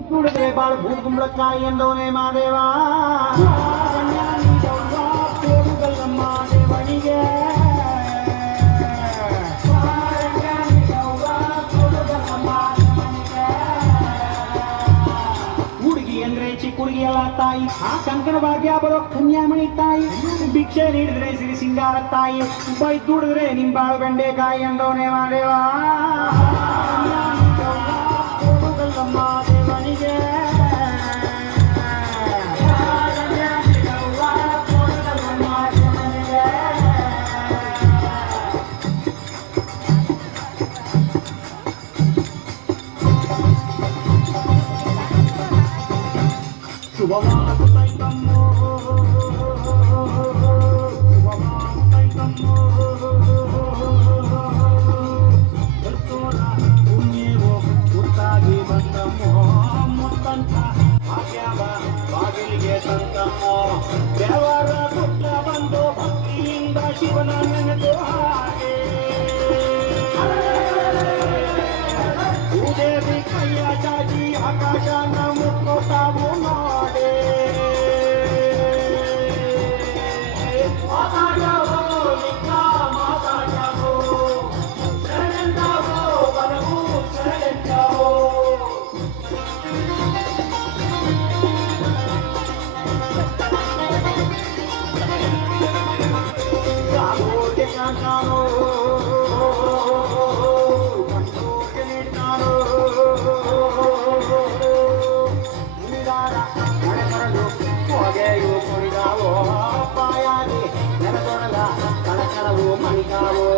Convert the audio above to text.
ಬೈಕುಡಿದ್ರೆ ಬಾಳ ಭೂತ್ ಕುಂಬಳಕಾಯಿ ಎಂದವನೇ ಮಾದೇವ ಮಾದೇವನಿಗೆ ಹುಡುಗಿ ಅಂದ್ರೆ ಚಿಕ್ಕ ಹುಡುಗಿ ಅಲ್ಲ ತಾಯಿ ಆ ಕಂಕಣ ಭಾಗ್ಯ ಬರೋ ಕನ್ಯಾಮಣಿ ತಾಯಿ ಭಿಕ್ಷೆ ನೀಡಿದ್ರೆ ಸಿರಿ ಸಿಂಗಾರ ತಾಯಿ ಬೈದುಡಿದ್ರೆ ನಿಂಬಾಳ ಬೆಂಡೆಕಾಯಿ ಎಂದವನೇ ಮಾದೇವ ಮಾದೇವನಿಗೆ ಶುಭವಾಗುತ್ತೈತಮ್ಮೋ ಶುಭವಾಗುತ್ತೈತಮ್ಮೋ ಎತ್ತೋರ ಪುಣ್ಯವು ಮುತ್ತಾಗಿ ಬಂದಮ್ಮೋ ಮುತ್ತಂತ ಭಾಗ್ಯವ ಬಾಗಿಲಿಗೆ ತಂದಮ್ಮೋ ದೇವರ ಪುಟ್ಟ ಬಂದು ಭಕ್ತಿಯಿಂದ ಶಿವನ ನೆನೆದು ಹಾಗೆ ಭೂದೇವಿ ಕೈಯ ಚಾಚಿ ಆಕಾಶನ ಮುಕ್ಕೋತಾವು ನೋಡೆ ಮಾತಾಡವೋ ಲಿಂಗ ಮಾತಾಡವೋ ಶರಣೆಂದವೋ ಬಲವು ಶರಣೆಂದವೋ ಕಾಗೋಟೆ ಕಾಣೋ ಕಂಡೋಟೆ ನೀಡ್ತಾನೋ ಹೊಗೆಯು ಕುಡಿದಾವೋ ಪಾಯಾಗಿ ನೆಲದೊಳಗ ಕಣಕಣವು ಮಣಿಗಾವೋ